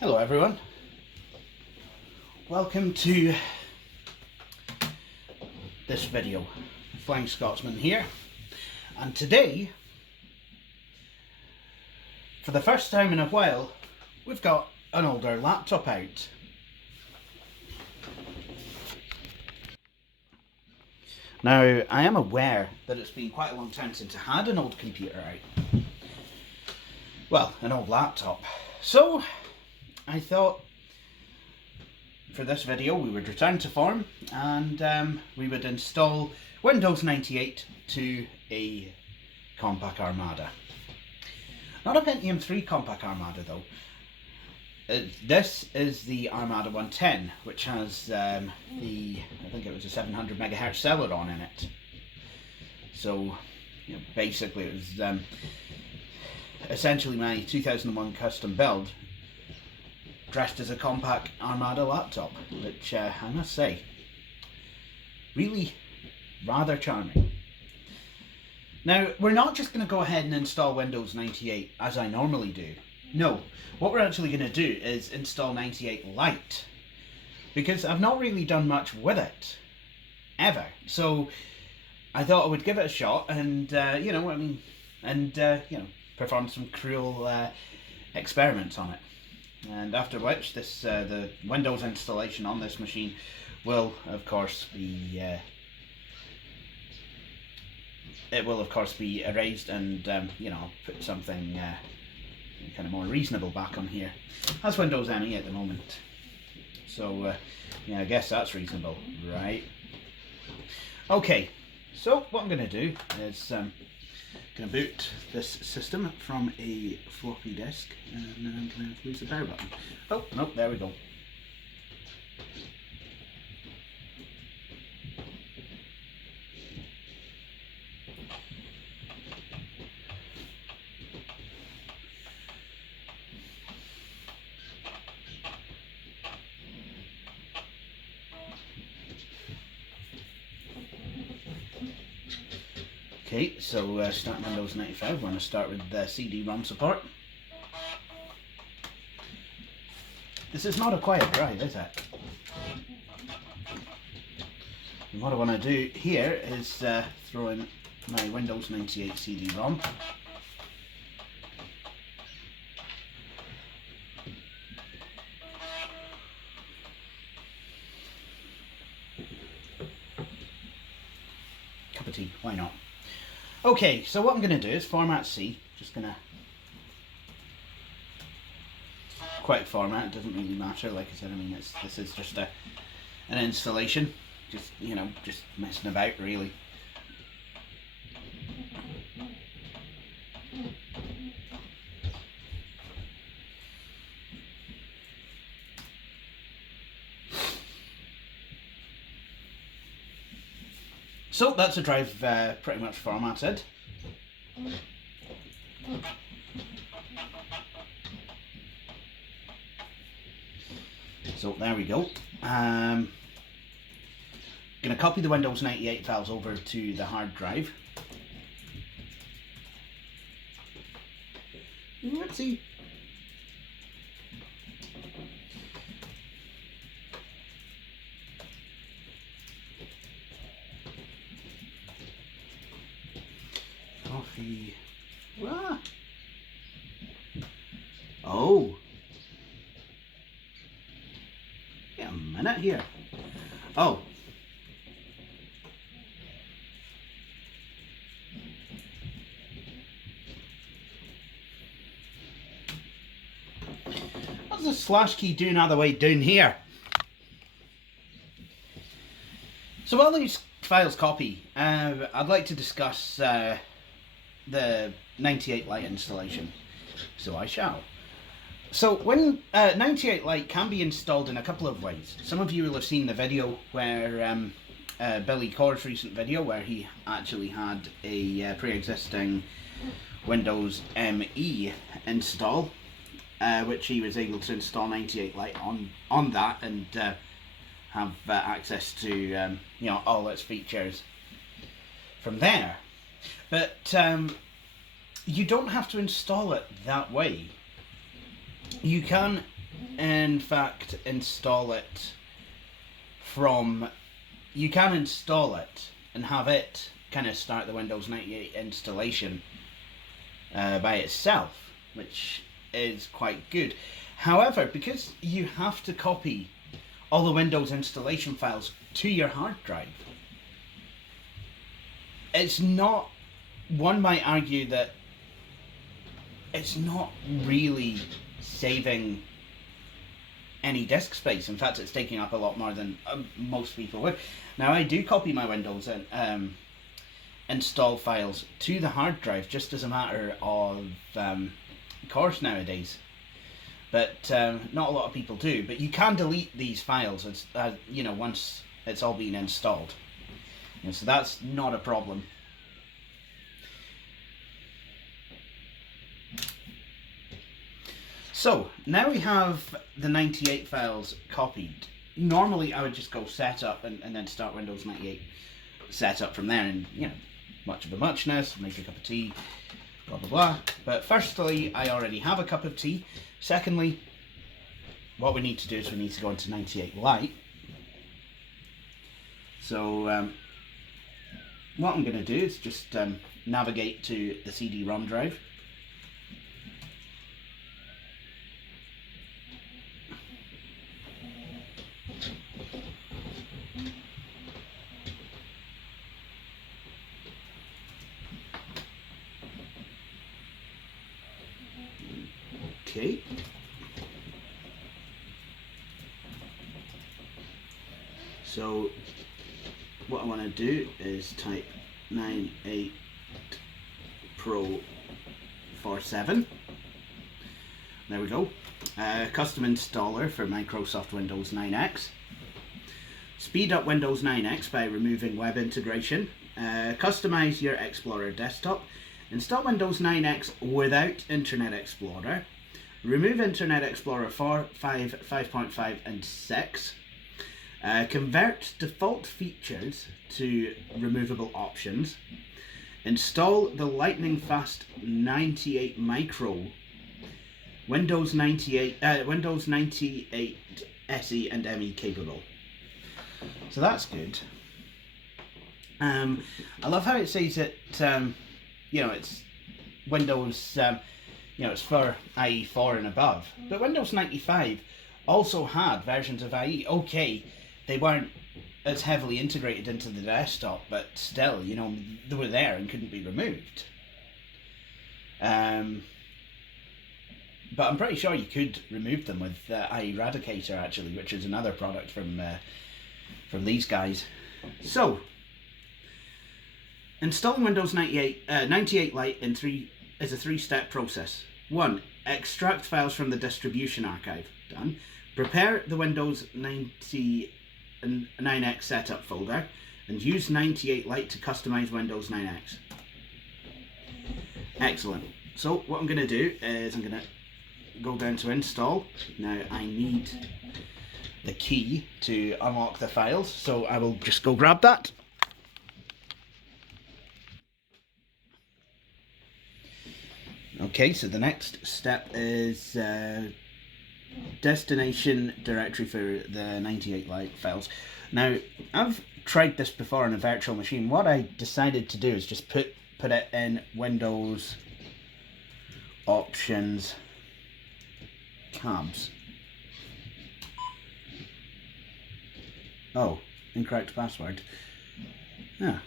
Hello everyone, welcome to this video. Flying Scotsman here, and today, for the first time in a while, we've got an older laptop out. Now, I am aware that it's been quite a long time since I had an old computer out. Well, an old laptop. So, I thought for this video we would return to form and we would install Windows 98 to a Compaq Armada. Not a Pentium 3 Compaq Armada though. This is the Armada 110, which has I think it was a 700 MHz Celeron in it. So basically it was essentially my 2001 custom build dressed as a Compaq Armada laptop, which I must say, really rather charming. Now, we're not just going to go ahead and install Windows 98 as I normally do. No, what we're actually going to do is install 98 Lite, because I've not really done much with it, ever. So I thought I would give it a shot and, perform some cruel experiments on it. And after which, the Windows installation on this machine will, of course, be erased, and put something kind of more reasonable back on here. That's Windows ME at the moment, so I guess that's reasonable, right? Okay, so what I'm going to do is going to boot this system from a floppy disk, and then I'm going to lose the power button. Oh, no, there we go. Okay, so starting Windows 95, we're going to start with CD-ROM support. This is not a quiet drive, is it? And what I want to do here is throw in my Windows 98 CD-ROM. Cup of tea, why not? Okay, so what I'm going to do is format C. Just going to quick format. It doesn't really matter. Like I said, I mean, this is just an installation. Just just messing about really. So that's a drive pretty much formatted. So there we go. Going to copy the Windows 98 files over to the hard drive. Whoopsie. Coffee. Ah. Oh. Wait a minute here. Oh. What's the slash key doing all the way down here? So while these files copy, I'd like to discuss the 98 Lite installation. So I shall. So when 98 Lite can be installed in a couple of ways. Some of you will have seen the video where Billy Corr's recent video where he actually had a pre-existing Windows ME install, which he was able to install 98 Lite on that and have access to all its features from there. But you don't have to install it that way. You can in fact install it from, you can install it and have it kind of start the Windows 98 installation by itself, which is quite good. However, because you have to copy all the Windows installation files to your hard drive, it's not, one might argue that it's not really saving any disk space. In fact, it's taking up a lot more than most people would. Now, I do copy my Windows and install files to the hard drive just as a matter of course nowadays, but not a lot of people do. But you can delete these files, you know, once it's all been installed, and so that's not a problem. So now we have the 98 files copied. Normally I would just go setup and then start Windows 98 setup from there, and you know, much of a muchness, make a cup of tea, blah blah blah. But firstly, I already have a cup of tea. Secondly, what we need to do is we need to go into 98 Lite. So what I'm going to do is just navigate to the CD-ROM drive. Okay. So what I want to do is type 98 Pro 47. There we go. Custom installer for Microsoft Windows 9X. Speed up Windows 9X by removing web integration. Customize your Explorer desktop. Install Windows 9X without Internet Explorer. Remove Internet Explorer 4, 5, 5.5 and 6. Convert default features to removable options. Install the lightning fast 98 Micro, Windows 98 SE and ME capable. So that's good. I love how it says that you know, it's Windows, you know, it's for IE 4 and above. But Windows 95 also had versions of IE. Okay, they weren't as heavily integrated into the desktop, but still, you know, they were there and couldn't be removed. But I'm pretty sure you could remove them with IE Eradicator, actually, which is another product from these guys. So, installing Windows 98 Lite is a three-step process. 1. Extract files from the distribution archive. Done. Prepare the Windows 9X setup folder and use 98 Lite to customize Windows 9X. Excellent. So what I'm going to do is I'm going to go down to install. Now I need the key to unlock the files, so I will just go grab that. Okay, so the next step is destination directory for the 98 Lite files. Now, I've tried this before on a virtual machine. What I decided to do is just put it in Windows Options Cabs. Oh, incorrect password. Yeah.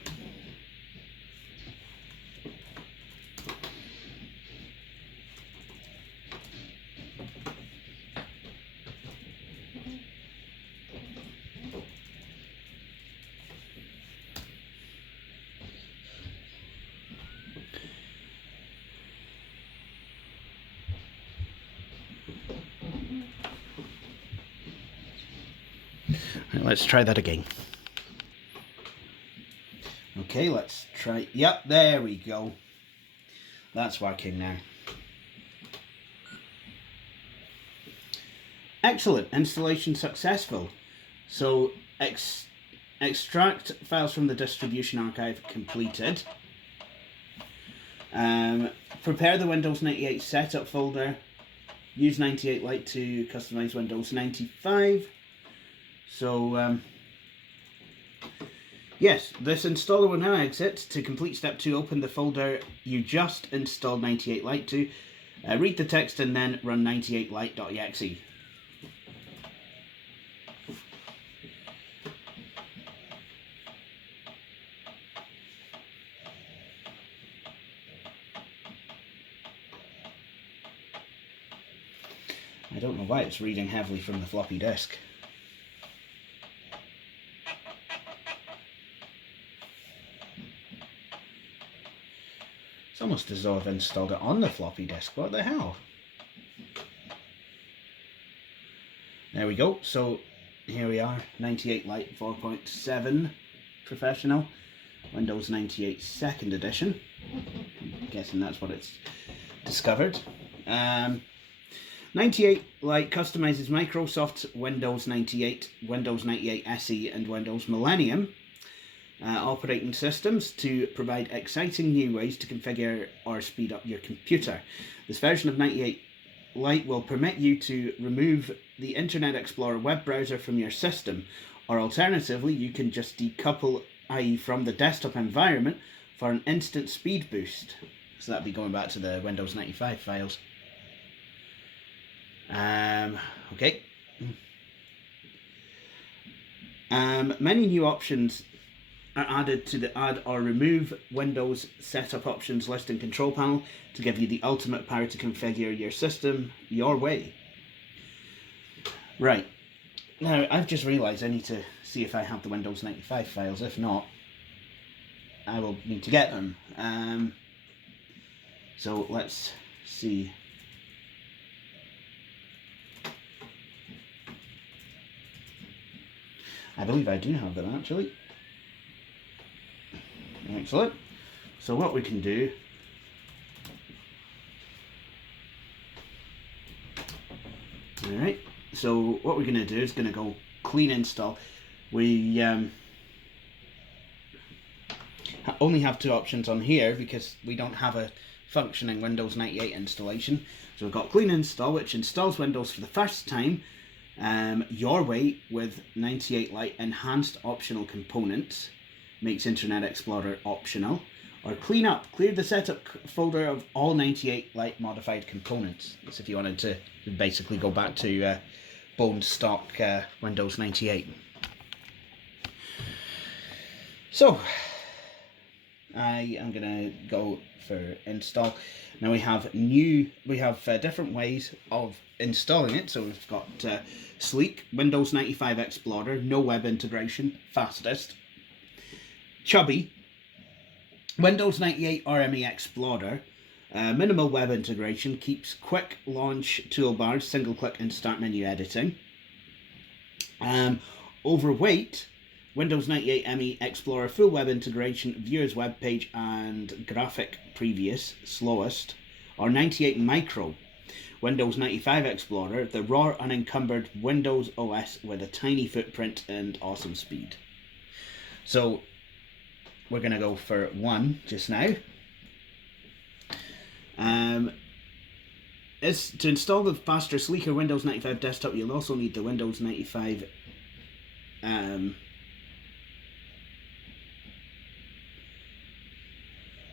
Right, let's try that again. Okay, let's try. Yep, there we go. That's working now. Excellent, installation successful. So extract files from the distribution archive completed. Prepare the Windows 98 setup folder. use 98 Lite to customize Windows 95. So yes, this installer will now exit. To complete step 2, open the folder you just installed 98 Lite to, read the text and then run 98lite.exe. I don't know why it's reading heavily from the floppy disk. It's almost as though I've installed it on the floppy disk. What the hell? There we go. So here we are, 98 Lite 4.7 Professional, Windows 98 2nd edition. I'm guessing that's what it's discovered. 98 Lite customizes Microsoft's Windows 98, Windows 98 SE and Windows Millennium operating systems to provide exciting new ways to configure or speed up your computer. This version of 98 Lite will permit you to remove the Internet Explorer web browser from your system, or alternatively you can just decouple IE from the desktop environment for an instant speed boost. So that'd be going back to the Windows 95 files. Okay. Many new options are added to the Add or Remove Windows Setup Options list and control panel to give you the ultimate power to configure your system your way. Right. Now, I've just realised I need to see if I have the Windows 95 files. If not, I will need to get them. So let's see. I believe I do have them actually. Excellent. So what we can do, alright, so what we're going to do is going to go clean install. We only have two options on here because we don't have a functioning Windows 98 installation. So we've got clean install, which installs Windows for the first time your way with 98 Lite enhanced optional components, makes Internet Explorer optional. Or clean up, clear the setup folder of all 98 Lite modified components. That's if you wanted to basically go back to bone stock Windows 98. So I am gonna go for install. Now we have different ways of installing it. So we've got Sleek, Windows 95 Explorer, no web integration, fastest. Chubby, Windows 98 RME Explorer, minimal web integration, keeps quick launch toolbars, single click and start menu editing. Overweight, Windows 98 ME Explorer, full web integration, viewers web page and graphic previous, slowest. Or 98 Micro, Windows 95 Explorer, the raw unencumbered Windows OS with a tiny footprint and awesome speed. So we're going to go for one just now. Is to install the faster, sleeker Windows 95 desktop, you'll also need the Windows 95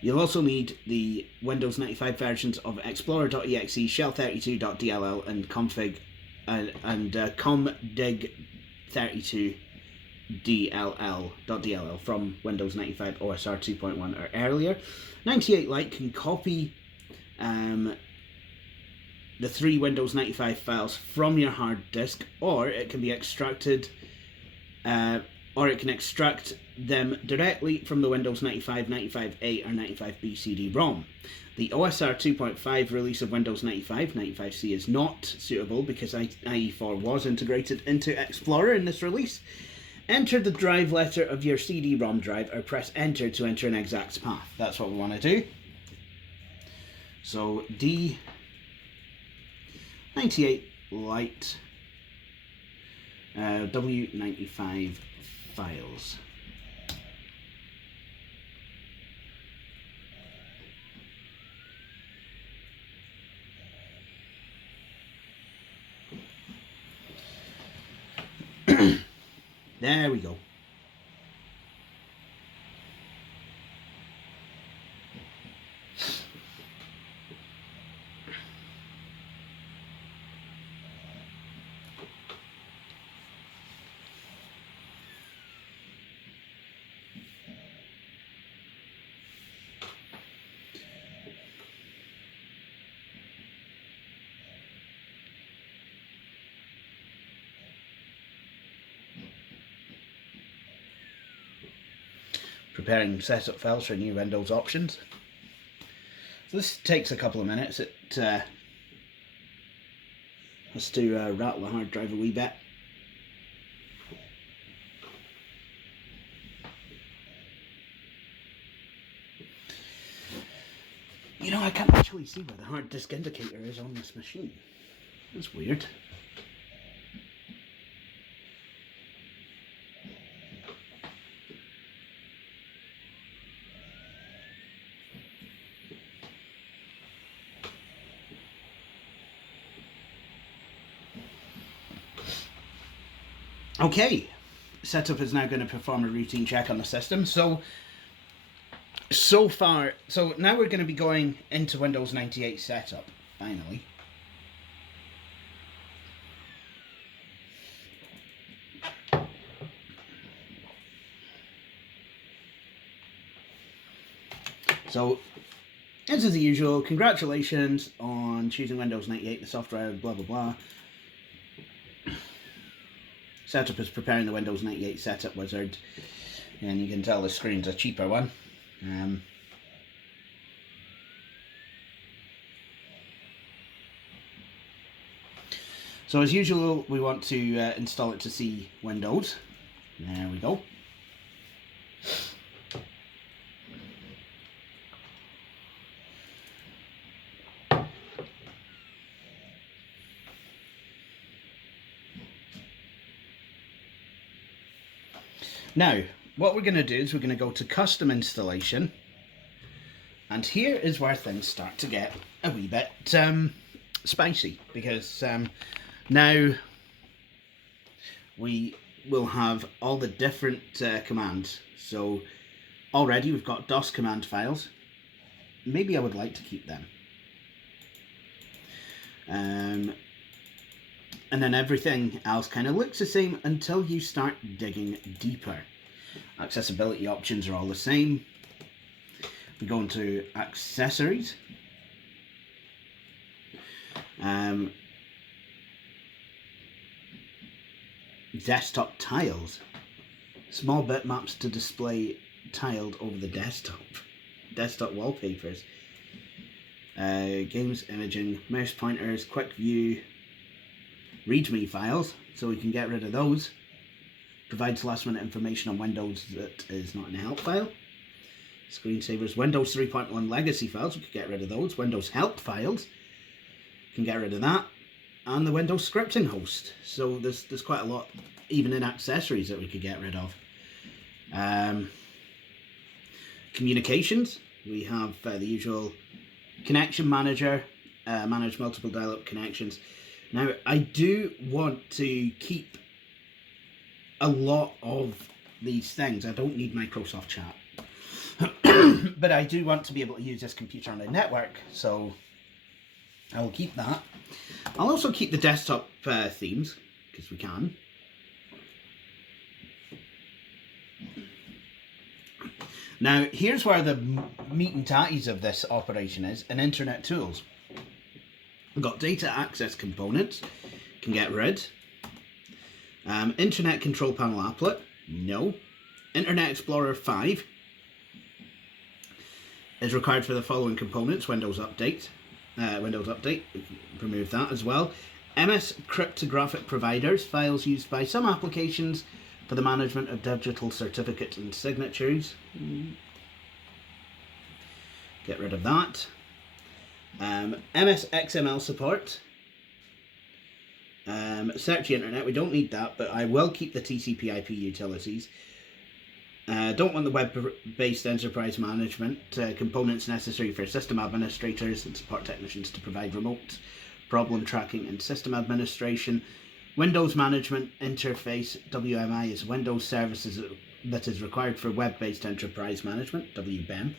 you'll also need the Windows 95 versions of Explorer.exe, Shell32.dll and config and comdig32.dll from Windows 95 OSR 2.1 or earlier. 98 Lite can copy the 3 Windows 95 files from your hard disk, or it can be extracted, or it can extract them directly from the Windows 95, 95A or 95B CD-ROM. The OSR 2.5 release of Windows 95, 95C is not suitable because IE4 was integrated into Explorer in this release. Enter the drive letter of your CD-ROM drive or press enter to enter an exact path. That's what we want to do. So D98 Lite W95 files. There we go. Preparing setup files for new Windows options. So this takes a couple of minutes. It has to rattle the hard drive a wee bit. You know, I can't actually see where the hard disk indicator is on this machine. That's weird. Okay, setup is now going to perform a routine check on the system. So now we're going to be going into Windows 98 setup, finally. So, as is the usual, congratulations on choosing Windows 98, the software, blah blah blah. Setup is preparing the Windows 98 setup wizard, and you can tell the screen's a cheaper one. So as usual, we want to install it to see Windows. There we go. Now, what we're going to do is we're going to go to custom installation, and here is where things start to get a wee bit spicy, because now we will have all the different commands. So already we've got DOS command files. Maybe I would like to keep them. And then everything else kind of looks the same until you start digging deeper. Accessibility options are all the same. We go into accessories. Desktop tiles. Small bitmaps to display tiled over the desktop. Desktop wallpapers. Games, imaging, mouse pointers, quick view. README files, so we can get rid of those. Provides last minute information on Windows that is not in a help file. Screensavers, Windows 3.1 legacy files, we could get rid of those. Windows help files, can get rid of that. And the Windows scripting host. So there's quite a lot, even in accessories, that we could get rid of. Communications, we have the usual connection manager, manage multiple dial-up connections. Now, I do want to keep a lot of these things. I don't need Microsoft Chat. But I do want to be able to use this computer on a network, so I will keep that. I'll also keep the desktop themes, because we can. Now, here's where the meat and tatties of this operation is, in Internet Tools. We've got data access components, can get rid. Internet Control Panel applet, no. Internet Explorer 5 is required for the following components. Windows Update, remove that as well. MS cryptographic providers, files used by some applications for the management of digital certificates and signatures. Get rid of that. MS XML support. Search the internet, we don't need that, but I will keep the TCP/IP utilities. Don't want the web-based enterprise management. Components necessary for system administrators and support technicians to provide remote problem tracking and system administration. Windows Management Interface, WMI, is Windows services that is required for web-based enterprise management, WBEM.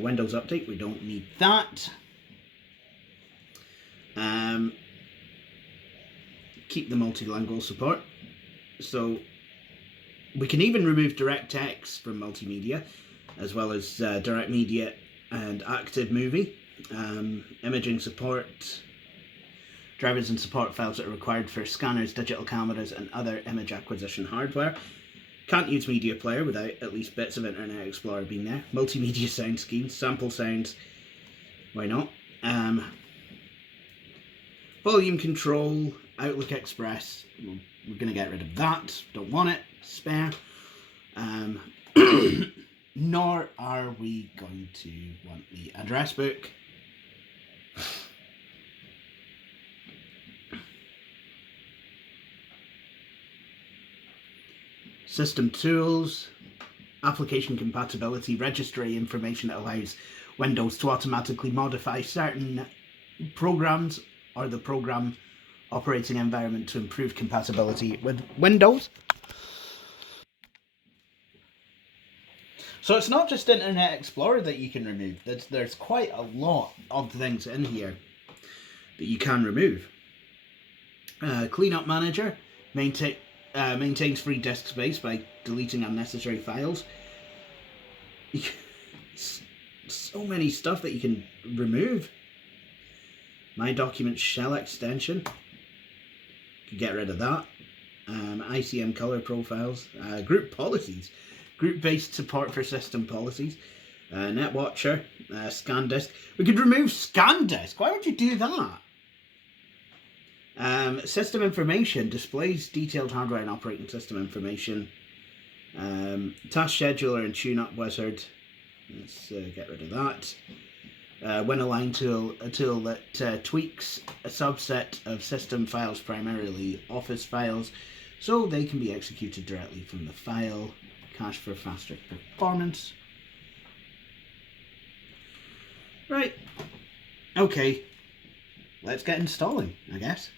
Windows Update, we don't need that. Keep the multilingual support. So we can even remove DirectX from multimedia, as well as Direct Media and Active Movie. Imaging support, drivers and support files that are required for scanners, digital cameras, and other image acquisition hardware. Can't use Media Player without at least bits of Internet Explorer being there. Multimedia sound schemes, sample sounds, why not? Volume control, Outlook Express, we're going to get rid of that, don't want it, spare. Nor are we going to want the address book. System tools, application compatibility, registry information that allows Windows to automatically modify certain programs or the program operating environment to improve compatibility with Windows. So it's not just Internet Explorer that you can remove. There's quite a lot of things in here that you can remove. Cleanup Manager maintains free disk space by deleting unnecessary files. So many stuff that you can remove. My Documents shell extension. You can get rid of that. ICM color profiles. Group policies. Group-based support for system policies. NetWatcher. ScanDisk. We could remove ScanDisk. Why would you do that? System information displays detailed hardware and operating system information. Task scheduler and tune-up wizard. Let's get rid of that. WinAlign tool, a tool that tweaks a subset of system files, primarily Office files, so they can be executed directly from the file. Cache for faster performance. Right. Okay. Let's get installing, I guess.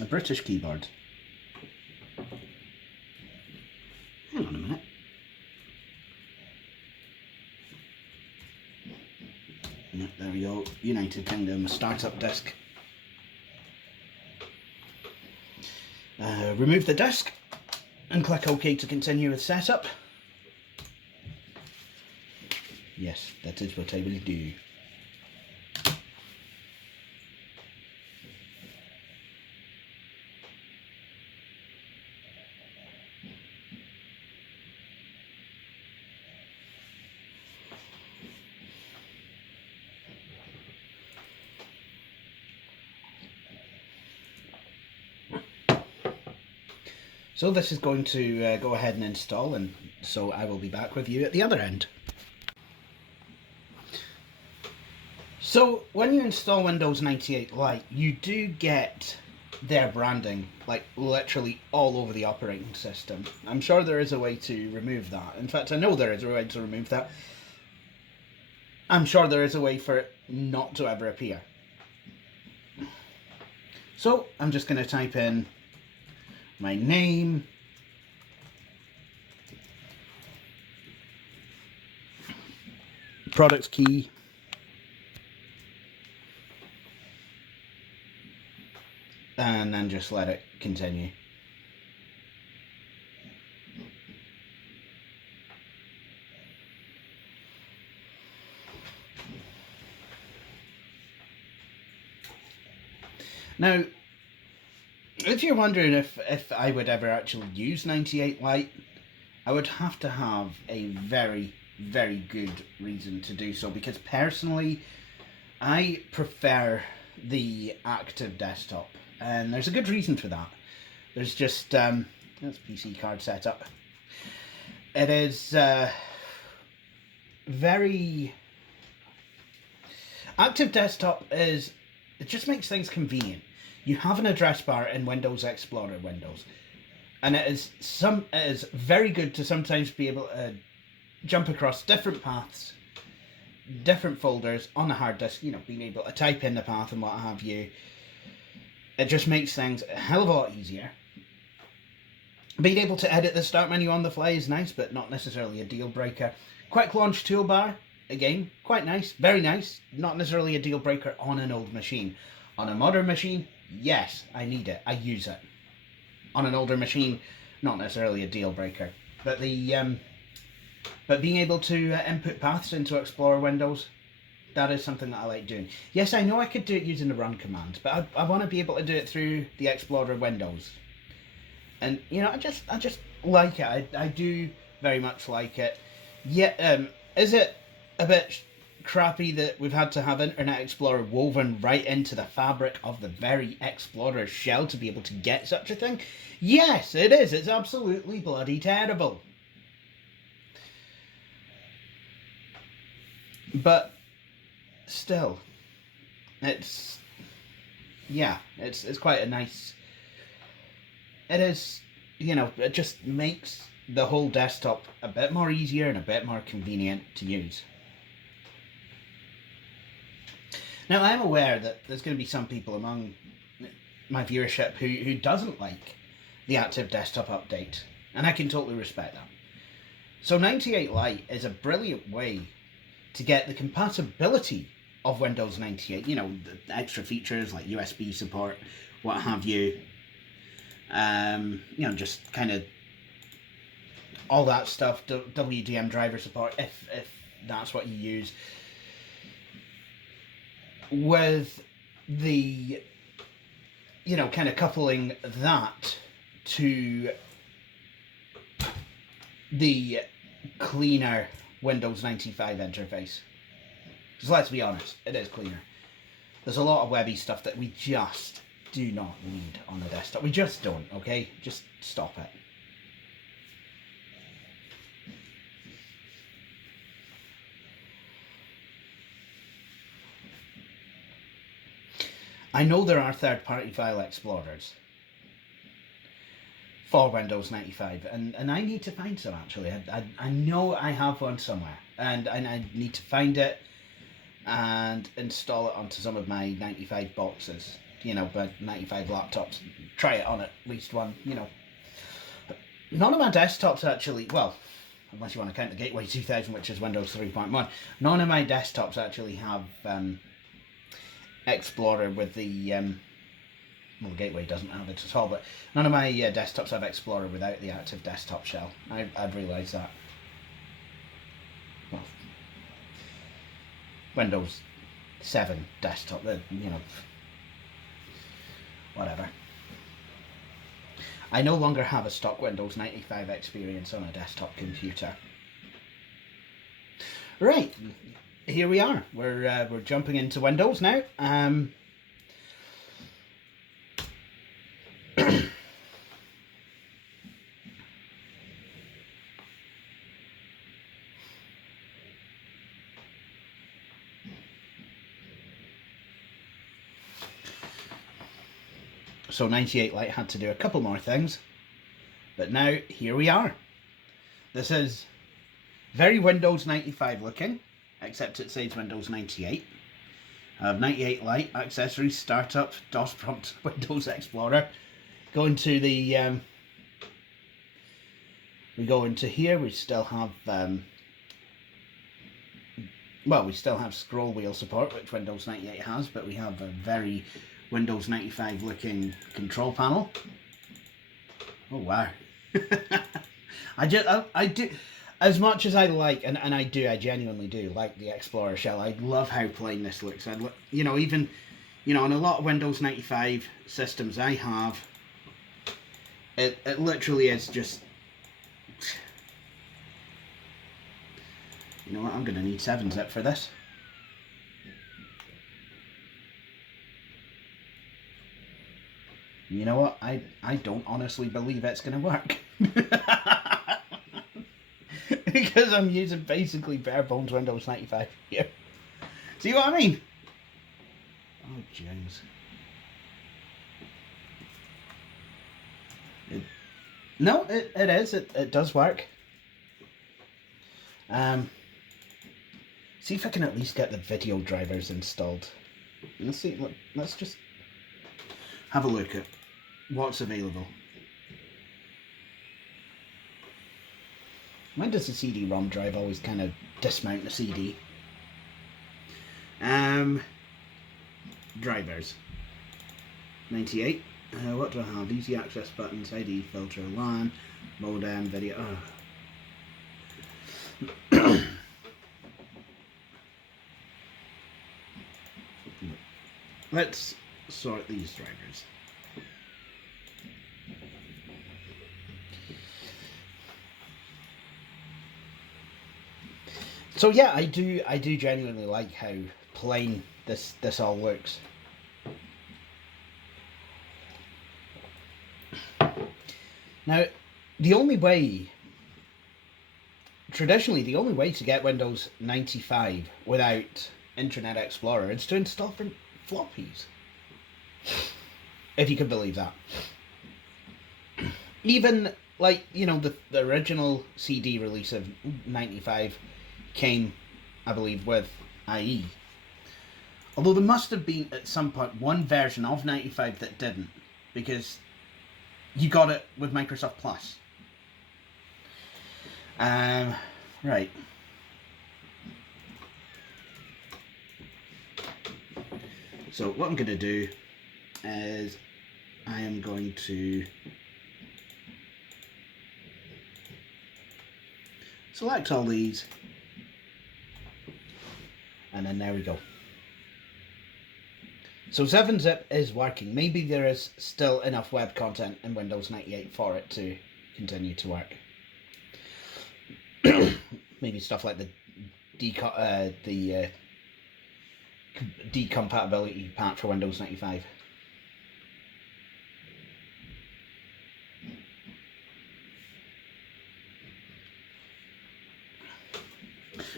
A British keyboard. Hang on a minute. Yeah, there we go. United Kingdom startup disk. Remove the disk and click OK to continue with setup. Yes, that is what I will do. So this is going to go ahead and install, and so I will be back with you at the other end. So when you install Windows 98 Lite, you do get their branding, like literally all over the operating system. I'm sure there is a way to remove that. In fact, I know there is a way to remove that. I'm sure there is a way for it not to ever appear. So I'm just going to type in my name, product key, and then just let it continue. Now, if you're wondering if I would ever actually use 98 Lite, I would have to have a very, very good reason to do so, because personally, I prefer the active desktop, and there's a good reason for that. There's just, that's PC card setup. It is very... Active desktop is, it just makes things convenient. You have an address bar in Windows Explorer windows. And it is very good to sometimes be able to jump across different paths, different folders on a hard disk, being able to type in the path and what have you. It just makes things a hell of a lot easier. Being able to edit the start menu on the fly is nice, but not necessarily a deal breaker. Quick launch toolbar, again, quite nice, very nice. Not necessarily a deal breaker on an old machine. On a modern machine, yes, I need it, I use it. On an older machine, not necessarily a deal breaker. But but being able to input paths into Explorer windows, that is something that I like doing. Yes, I know I could do it using the run command, but I want to be able to do it through the Explorer windows. And I just like it. I do very much like it. Yeah, is it a bit crappy that we've had to have Internet Explorer woven right into the fabric of the very Explorer shell to be able to get such a thing? Yes, it is. It's absolutely bloody terrible. But still, it's quite a nice. It is, it just makes the whole desktop a bit more easier and a bit more convenient to use. Now, I'm aware that there's going to be some people among my viewership who doesn't like the active desktop update, and I can totally respect that. So 98 Lite is a brilliant way to get the compatibility of Windows 98, the extra features like USB support, what have you, just kind of all that stuff, WDM driver support, if that's what you use, with the, kind of coupling that to the cleaner Windows 95 interface. Because let's be honest, it is cleaner. There's a lot of webby stuff that we just do not need on the desktop. We just don't, okay? Just stop it. I know there are third-party file explorers for Windows 95, and I need to find some, actually. I know I have one somewhere, and I need to find it and install it onto some of my 95 boxes, but 95 laptops. Try it on at least one, None of my desktops actually, well, unless you want to count the Gateway 2000, which is Windows 3.1, none of my desktops actually have Explorer with the well, the Gateway doesn't have it at all, but none of my desktops have Explorer without the active desktop shell. I'd realised that. Well, Windows 7 desktop, whatever. I no longer have a stock Windows 95 experience on a desktop computer. Right, here we are. We're jumping into Windows now. So 98 Lite had to do a couple more things, but now here we are. This is very Windows 95 looking, except it says Windows 98. 98 Lite, accessories, startup, DOS prompt, Windows Explorer. Go into the, we go into here, we still have, we still have scroll wheel support, which Windows 98 has, but we have a very Windows 95 looking control panel. Oh wow. I do, as much as I like, and I genuinely do like the Explorer shell. I love how plain this looks. Even on a lot of Windows 95 systems I have, it literally is just, you know what, I'm gonna need 7-zip for this. You know what, I don't honestly believe it's gonna work. Because I'm using basically bare bones Windows 95 here. See what I mean? Oh, jeez. No, it is. It does work. See if I can at least get the video drivers installed. Let's see. Let's just have a look at what's available. When does the CD-ROM drive always kind of dismount the CD? Drivers. 98. What do I have? Easy access buttons, ID, filter, LAN, modem, video. Let's sort these drivers. So yeah, I do genuinely like how plain this all looks. Now, traditionally the only way to get Windows 95 without Internet Explorer is to install from floppies. If you could believe that. Even, like, you know, the original CD release of 95 came, I believe, with IE. Although there must have been, at some point, one version of 95 that didn't, because you got it with Microsoft Plus. Right. So what I'm going to do is I am going to select all these, and then there we go. So 7-zip is working. Maybe there is still enough web content in Windows 98 for it to continue to work. Maybe stuff like the decompatibility patch for Windows 95.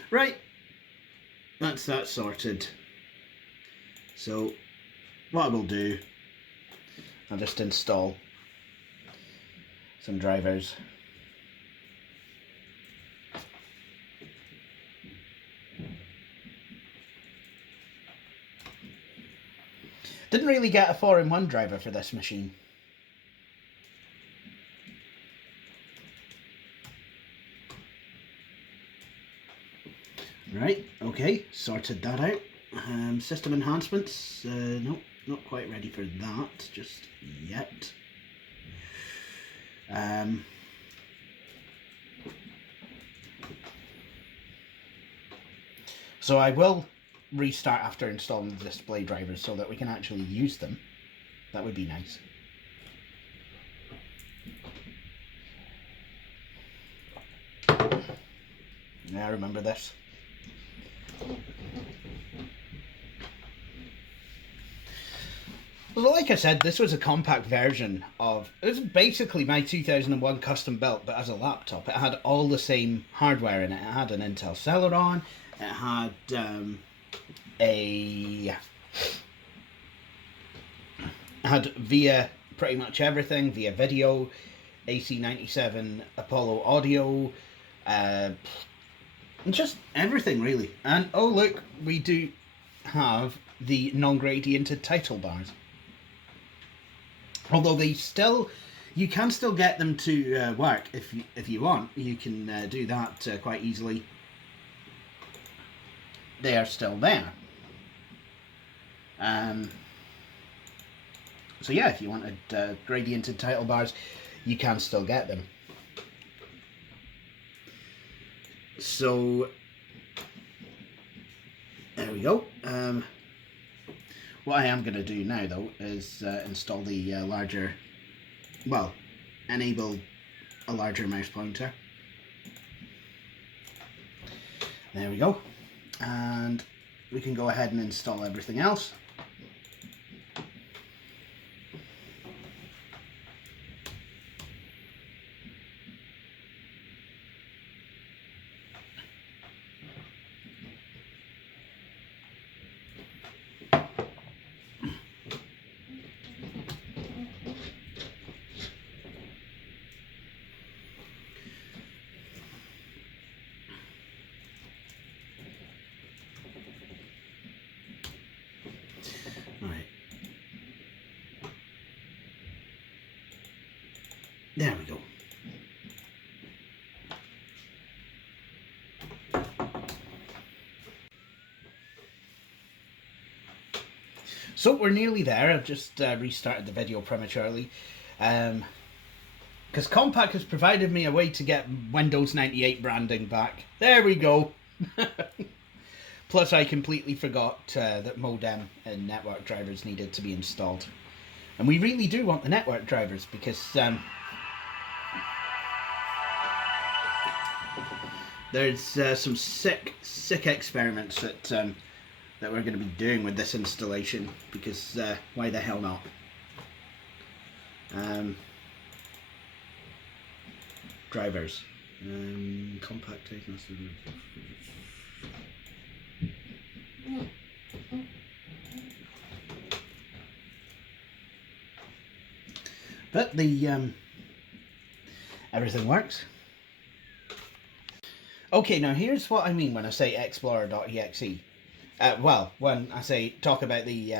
Right, that's that sorted. So what I will do, I'll just install some drivers. Didn't really get a 4-in-1 driver for this machine. Right, okay, sorted that out. System enhancements, nope, not quite ready for that just yet. So I will restart after installing the display drivers so that we can actually use them. That would be nice. Yeah, I remember this. Well, like I said, this was a compact version of... It was basically my 2001 custom built, but as a laptop. It had all the same hardware in it. It had an Intel Celeron. It had via pretty much everything, via video, AC97 Apollo audio, just everything really. And oh look, we do have the non-gradiented title bars. Although you can still get them to work if you want. You can do that quite easily. They are still there. So yeah, if you wanted gradiented title bars, you can still get them. So there we go. What I am going to do now though is install the enable a larger mouse pointer. There we go. And we can go ahead and install everything else. There we go. So we're nearly there. I've just restarted the video prematurely. Because Compaq has provided me a way to get Windows 98 branding back. There we go. Plus I completely forgot that modem and network drivers needed to be installed. And we really do want the network drivers because there's some sick experiments that we're going to be doing with this installation, because why the hell not? Drivers. Compaq technology. But the everything works. Okay, now here's what I mean when I say explorer.exe. Well, when I say talk about the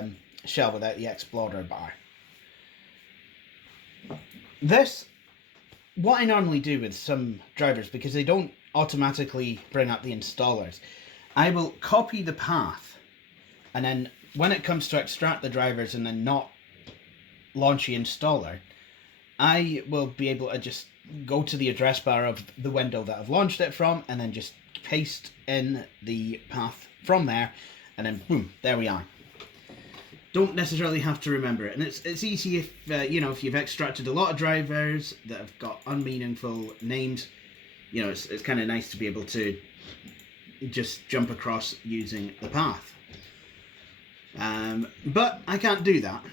shell without the explorer bar. This, what I normally do with some drivers, because they don't automatically bring up the installers, I will copy the path, and then when it comes to extract the drivers and then not launch the installer, I will be able to just go to the address bar of the window that I've launched it from, and then just paste in the path from there, and then boom, there we are. Don't necessarily have to remember it, and it's easy if you know, if you've extracted a lot of drivers that have got unmeaningful names. You know, it's kind of nice to be able to just jump across using the path. But I can't do that,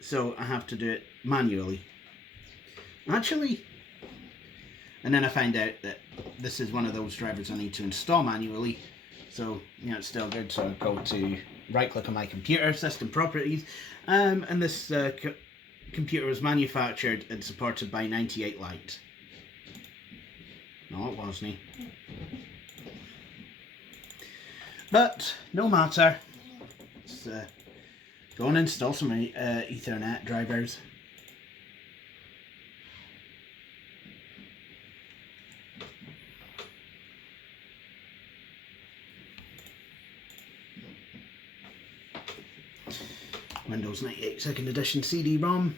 so I have to do it manually. Actually, and then I find out that this is one of those drivers I need to install manually, so you know, it's still good. So I go to right click on my computer, system properties, and this computer was manufactured and supported by 98 Lite. No, it wasn't. But no matter, let's go and install some Ethernet drivers. Windows 98 2nd edition CD-ROM.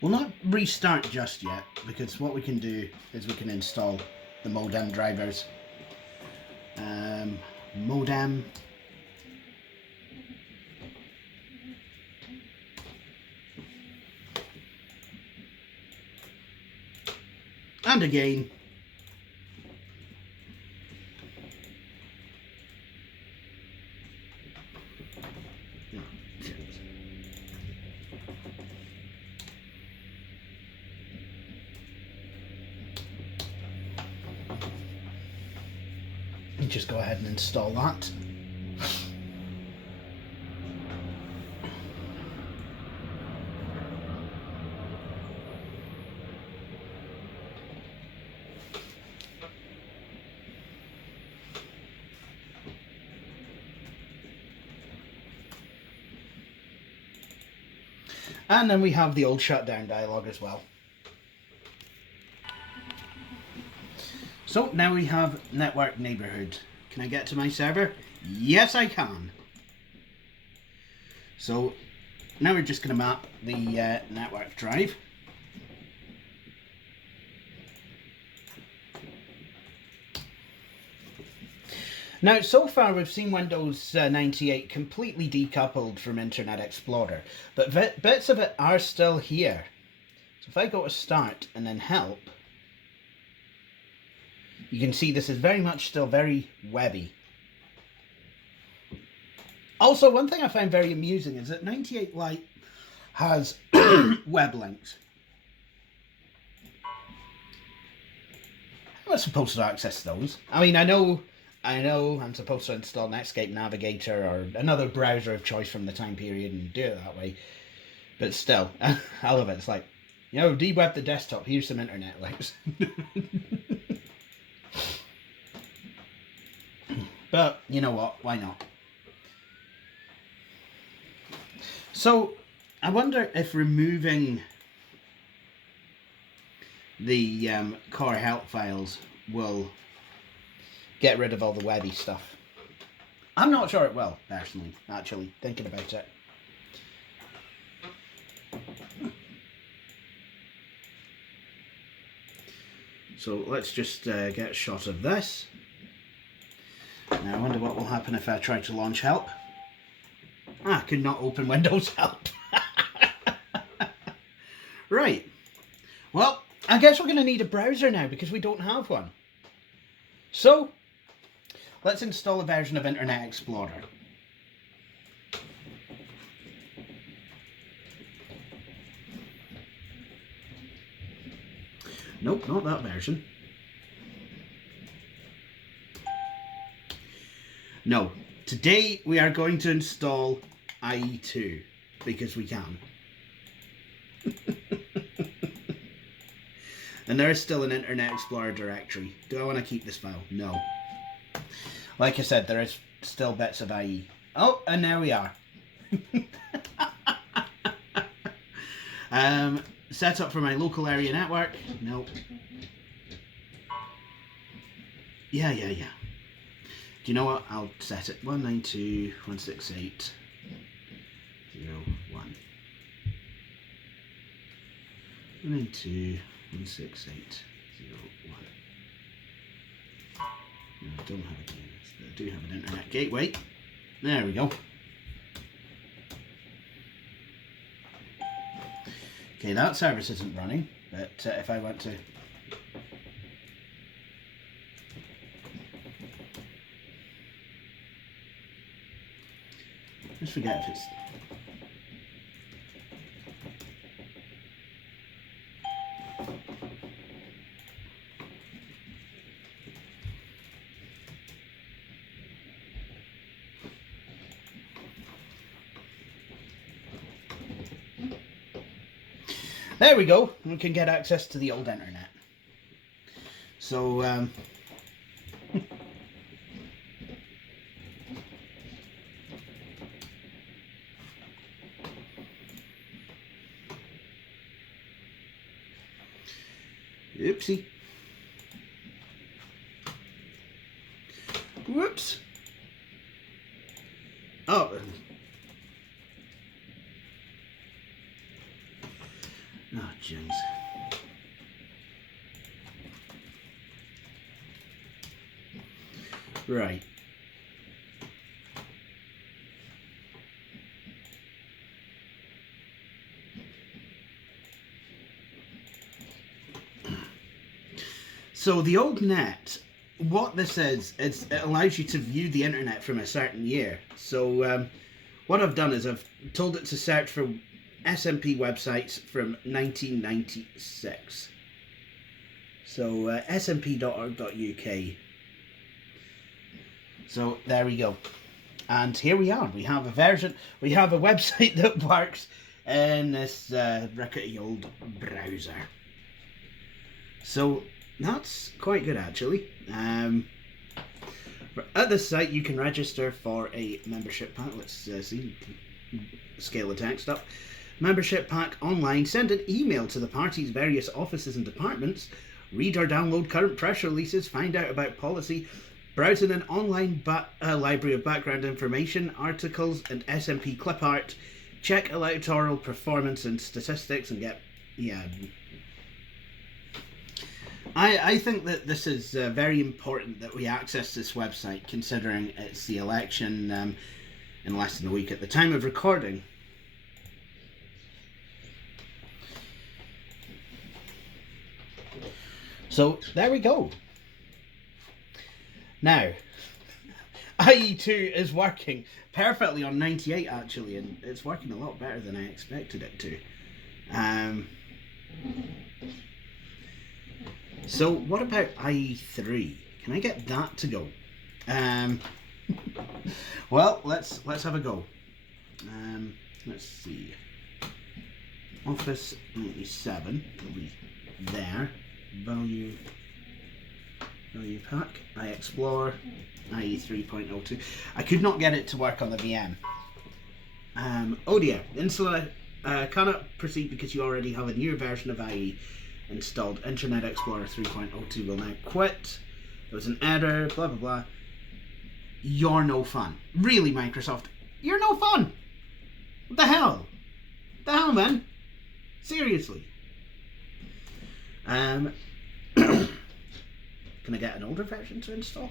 We'll not restart just yet, because what we can do is we can install the modem drivers. Modem. And again. Just go ahead and install that. And then we have the old shutdown dialog as well. So now we have network neighborhood. Can I get to my server? Yes, I can. So now we're just going to map the network drive. Now, so far we've seen Windows 98 completely decoupled from Internet Explorer, but bits of it are still here. So if I go to Start and then Help, you can see this is very much still very webby. Also, one thing I find very amusing is that 98 Lite has web links. I'm not supposed to access those. I mean, I know I'm supposed to install Netscape Navigator or another browser of choice from the time period and do it that way. But still, I love it. It's like, deweb the desktop, here's some internet links. But, you know what, why not? So, I wonder if removing the core help files will get rid of all the webby stuff. I'm not sure it will, personally, actually, thinking about it. So let's just get a shot of this. Now I wonder what will happen if I try to launch help. I could not open Windows help. Right. Well, I guess we're going to need a browser now because we don't have one. So, let's install a version of Internet Explorer. Nope, not that version. No, today we are going to install IE2 because we can. And there is still an Internet Explorer directory. Do I want to keep this file? No. Like I said, there is still bits of IE. Oh, and there we are. Set up for my local area network. Nope. Yeah. Do you know what? I'll set it 192.168.0.1. 192.168.0.1. No, I don't have a DNS, but I do have an internet gateway. There we go. Okay, that service isn't running, but if I want to... Just forget if it's... There we go. We can get access to the old internet. So, oopsie. Whoops. Oh. Oh, jeez. Right. So the old net, what this is it allows you to view the internet from a certain year. So what I've done is I've told it to search for SMP websites from 1996. So smp.org.uk. So there we go. And here we are. We have a website that works in this rickety old browser. So that's quite good, actually. At this site you can register for a membership pack. Let's see, scale the text up. Membership pack online. Send an email to the party's various offices and departments. Read or download current press releases. Find out about policy. Browse in an online library of background information, articles and SMP clip art. Check electoral performance and statistics and get... Yeah. I think that this is very important that we access this website, considering it's the election in less than a week at the time of recording. So there we go. Now, IE2 is working perfectly on 98 actually, and it's working a lot better than I expected it to. So what about IE3? Can I get that to go? Well, let's have a go. Let's see. Office 97 will be there. Value pack. I explore. IE 3.02. I could not get it to work on the VM. Oh dear. Installer cannot proceed because you already have a newer version of IE installed. Internet Explorer 3.02 will now quit. There was an error. Blah blah blah. You're no fun. Really, Microsoft? You're no fun. What the hell? What the hell, man? Seriously. Can I get an older version to install?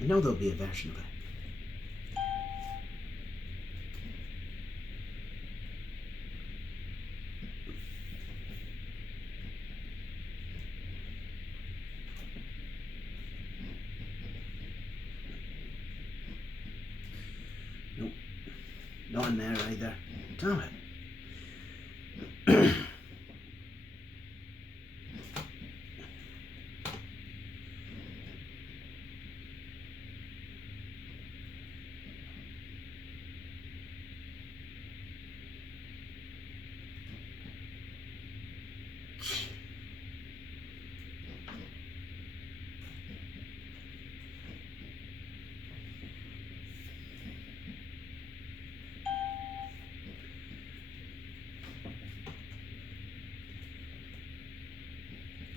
I know there'll be a version of it. Nope. Not in there either. Damn it.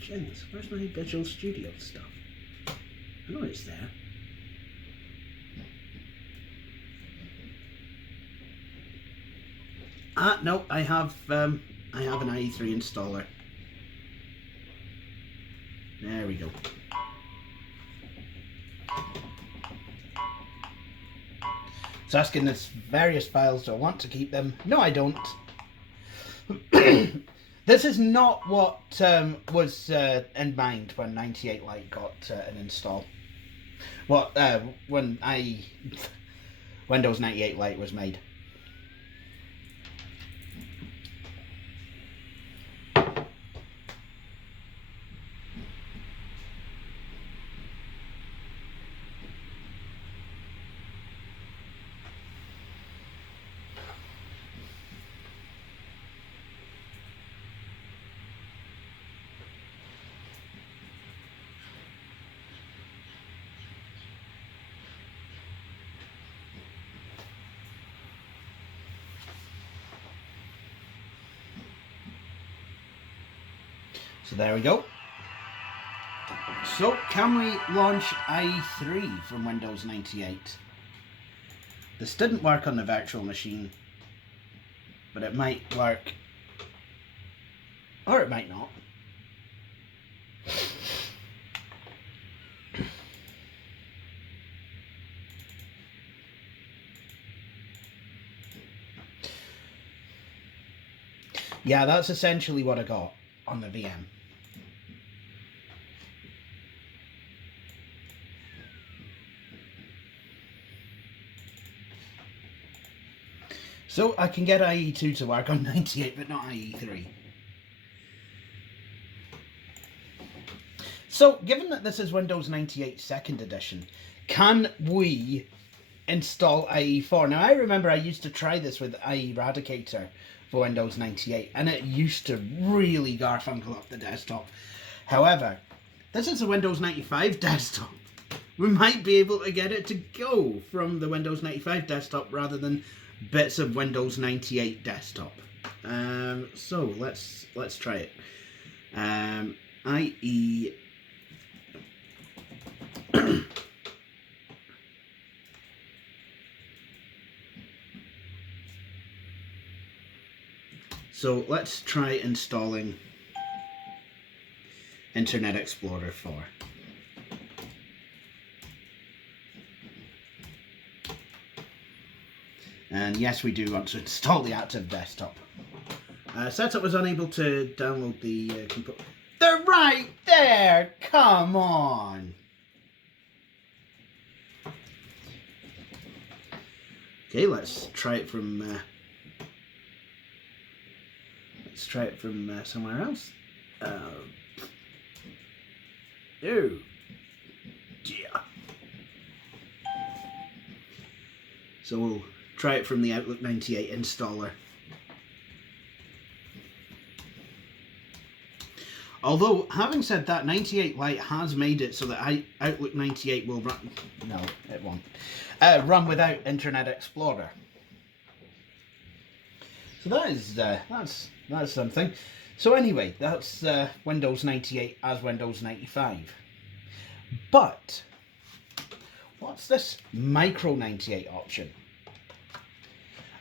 Jeez, where's my Visual Studio stuff? I know it's there. Ah, no, I have an IE3 installer. There we go. It's asking us various files. Do I want to keep them? No, I don't. This is not what was in mind when 98 Lite got an install. What when Windows 98 Lite was made. So there we go. So can we launch IE3 from Windows 98? This didn't work on the virtual machine, but it might work, or it might not. Yeah, that's essentially what I got on the VM. So I can get IE2 to work on 98, but not IE3. So, given that this is Windows 98 2nd edition, can we install IE4? Now, I remember I used to try this with IE Radicator for Windows 98, and it used to really garfunkel up the desktop. However, this is a Windows 95 desktop. We might be able to get it to go from the Windows 95 desktop rather than bits of Windows 98 desktop. So let's try it. IE So let's try installing Internet Explorer 4. And yes, we do want to install the active desktop. Setup was unable to download the component. They're right there! Come on! Okay, let's try it from somewhere else. Oh, yeah. So we'll try it from the Outlook 98 installer. Although, having said that, 98 Lite has made it so that Outlook 98 will run... No, it won't. Run without Internet Explorer. So that's something. So anyway, that's Windows 98 as Windows 95. But what's this Micro 98 option?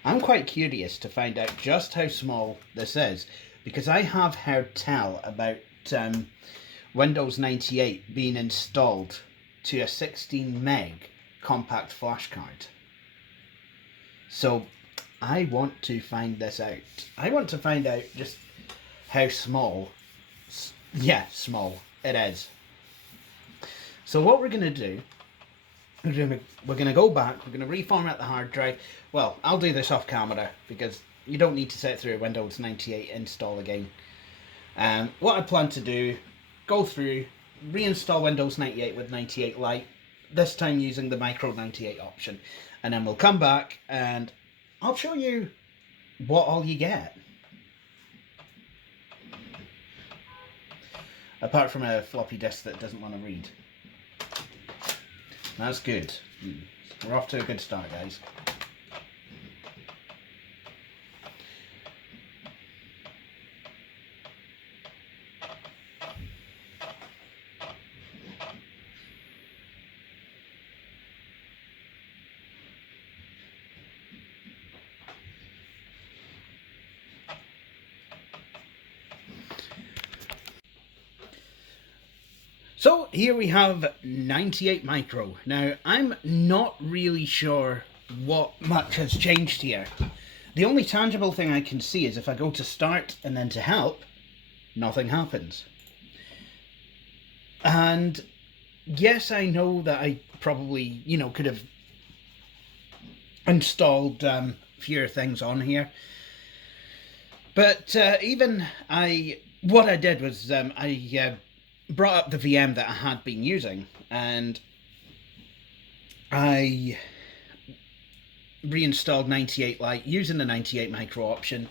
I'm quite curious to find out just how small this is, because I have heard tell about Windows 98 being installed to a 16 meg compact flash card. So I want to find this out. I want to find out just how small, small it is. So what we're going to do, we're going to go back, we're going to reformat the hard drive. Well, I'll do this off camera because you don't need to sit through a Windows 98 install again. What I plan to do, go through, reinstall Windows 98 with 98 Lite, this time using the Micro 98 option. And then we'll come back and I'll show you what all you get. Apart from a floppy disk that doesn't want to read. That's good. We're off to a good start, guys. So here we have 98 Micro. Now, I'm not really sure what much has changed here. The only tangible thing I can see is if I go to start and then to help, nothing happens. And yes, I know that I probably, could have installed fewer things on here. But what I did was I brought up the VM that I had been using, and I reinstalled 98 Lite using the 98 Micro option,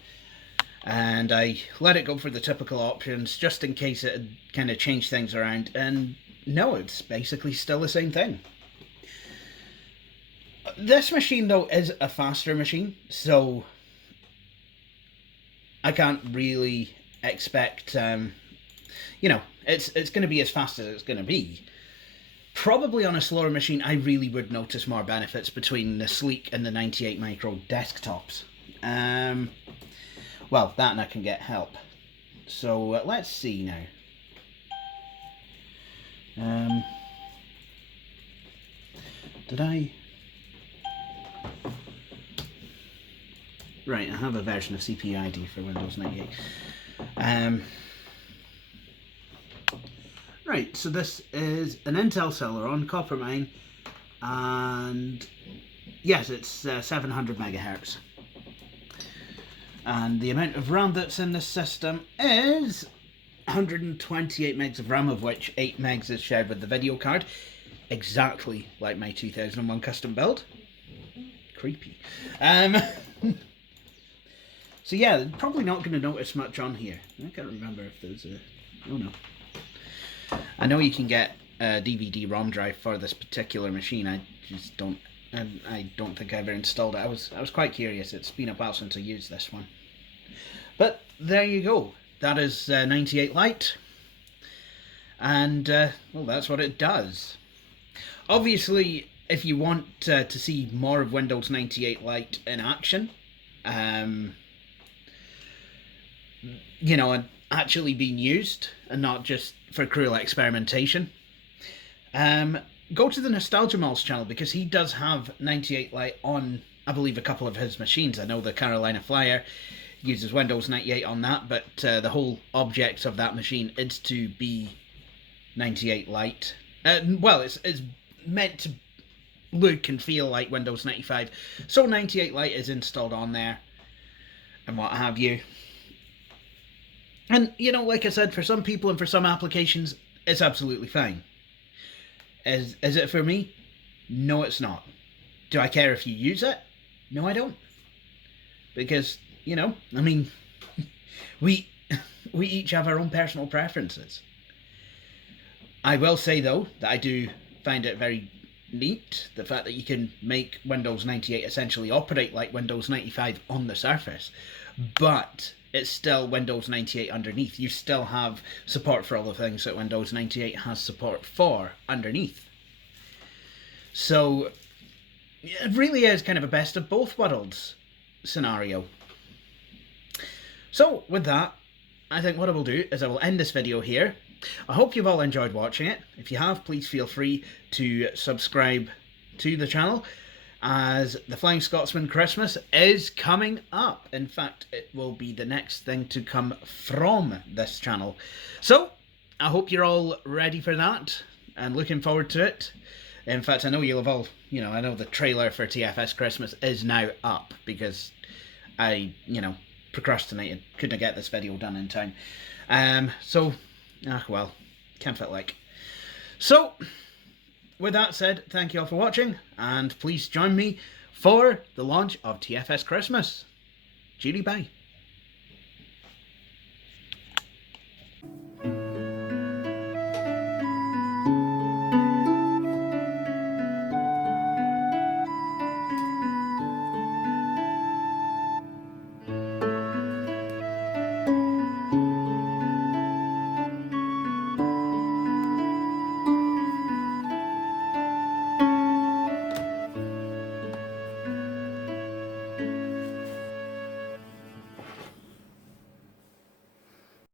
and I let it go for the typical options just in case it had kind of changed things around, and no, it's basically still the same thing. This machine though is a faster machine, so I can't really expect it's going to be as fast as it's going to be. Probably on a slower machine, I really would notice more benefits between the Sleek and the 98 Micro desktops. Well, that and I can get help. So let's see now. Did I? Right, I have a version of CPU ID for Windows 98. Right, so this is an Intel Celeron Coppermine, and yes, it's 700 megahertz. And the amount of RAM that's in this system is 128 megs of RAM, of which 8 megs is shared with the video card, exactly like my 2001 custom build. Creepy. So yeah, probably not going to notice much on here. I can't remember if there's a... Oh no. I know you can get a DVD-ROM drive for this particular machine. I just don't. I don't think I ever installed it. I was quite curious. It's been a while since I used this one. But there you go. That is 98 Lite, and well, that's what it does. Obviously, if you want to see more of Windows 98 Lite in action, and actually being used and not just for cruel experimentation, go to the Nostalgia Malls channel, because he does have 98 Lite on I believe, a couple of his machines. I know the Carolina Flyer uses Windows 98 on that, but the whole object of that machine is to be 98 Lite. Well, it's meant to look and feel like Windows 95. So 98 Lite is installed on there and what have you. And, you know, like I said, for some people and for some applications, it's absolutely fine. Is it for me? No, it's not. Do I care if you use it? No, I don't. Because, you know, I mean, we each have our own personal preferences. I will say, though, that I do find it very neat, the fact that you can make Windows 98 essentially operate like Windows 95 on the surface, but it's still Windows 98 underneath. You still have support for all the things that Windows 98 has support for underneath. So it really is kind of a best of both worlds scenario. So with that, I think what I will do is I will end this video here. I hope you've all enjoyed watching it. If you have, please feel free to subscribe to the channel, as the Flying Scotsman Christmas is coming up. In fact, it will be the next thing to come from this channel. So, I hope you're all ready for that and looking forward to it. In fact, I know you'll have all, you know, I know the trailer for TFS Christmas is now up because I, you know, procrastinated. Couldn't get this video done in time. Well, can't fit like. So, with that said, thank you all for watching, and please join me for the launch of TFS Christmas. Judy, bye.